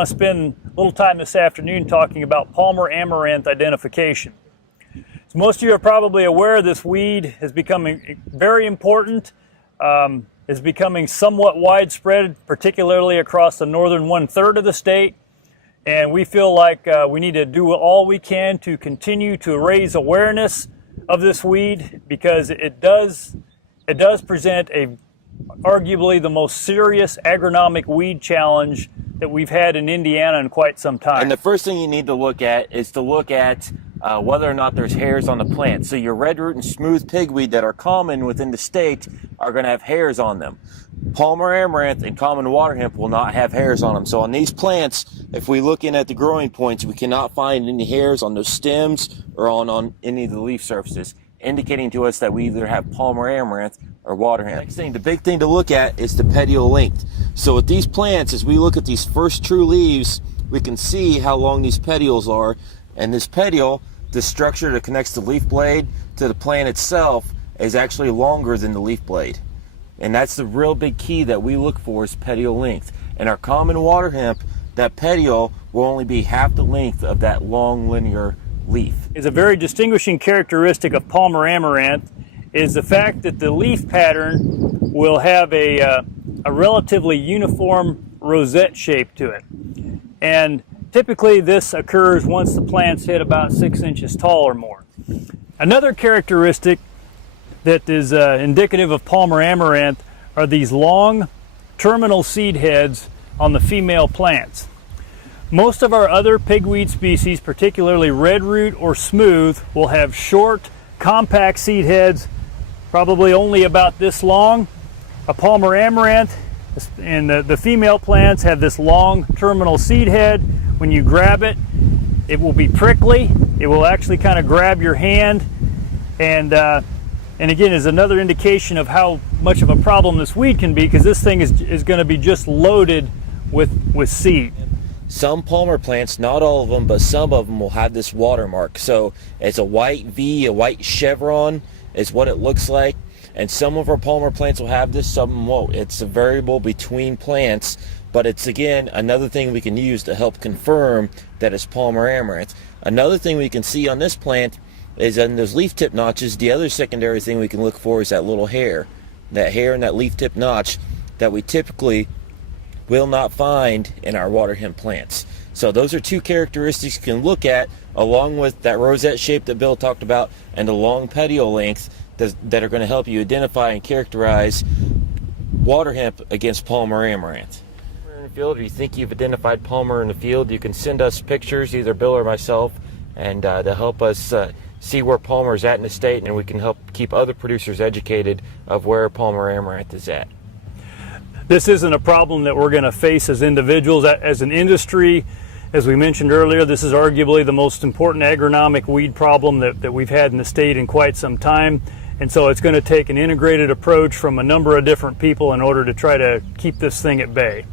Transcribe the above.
I spend a little time this afternoon talking about Palmer amaranth identification. As most of you are probably aware, this weed is becoming very important. Is becoming somewhat widespread, particularly across the northern 1/3 of the state. And we feel like we need to do all we can to continue to raise awareness of this weed, because it does present arguably the most serious agronomic weed challenge that we've had in Indiana in quite some time. And the first thing you need to look at is to look at whether or not there's hairs on the plant. So your red root and smooth pigweed that are common within the state are going to have hairs on them. Palmer amaranth and common water hemp will not have hairs on them. So on these plants, if we look in at the growing points, we cannot find any hairs on those stems or on any of the leaf surfaces, indicating to us that we either have Palmer amaranth or water hemp. Next thing, the big thing to look at is the petiole length. So with these plants, as we look at these first true leaves, we can see how long these petioles are. And this petiole, the structure that connects the leaf blade to the plant itself, is actually longer than the leaf blade. And that's the real big key that we look for, is petiole length. In our common water hemp, that petiole will only be half the length of that long linear leaf. It's a very distinguishing characteristic of Palmer amaranth is the fact that the leaf pattern will have a relatively uniform rosette shape to it. And typically this occurs once the plants hit about 6 inches tall or more. Another characteristic that is indicative of Palmer amaranth are these long terminal seed heads on the female plants. Most of our other pigweed species, particularly red root or smooth, will have short, compact seed heads, probably only about this long. A Palmer amaranth and the female plants have this long terminal seed head. When you grab it, it will be prickly. It will actually kind of grab your hand, and again is another indication of how much of a problem this weed can be, because this thing is going to be just loaded with seed. Some Palmer plants, not all of them, but some of them will have this watermark. So it's a white V, a white chevron is what it looks like. And some of our Palmer plants will have this, some won't. It's a variable between plants, but it's, again, another thing we can use to help confirm that it's Palmer amaranth. Another thing we can see on this plant is in those leaf tip notches. The other secondary thing we can look for is that little hair. That hair in that leaf tip notch that we typically will not find in our water hemp plants. So those are two characteristics you can look at, along with that rosette shape that Bill talked about and the long petiole length that are going to help you identify and characterize water hemp against Palmer amaranth. In the field, if you think you've identified Palmer in the field, you can send us pictures, either Bill or myself, and to help us see where Palmer is at in the state, and we can help keep other producers educated of where Palmer amaranth is at. This isn't a problem that we're going to face as individuals. As an industry, as we mentioned earlier, this is arguably the most important agronomic weed problem that we've had in the state in quite some time. And so it's going to take an integrated approach from a number of different people in order to try to keep this thing at bay.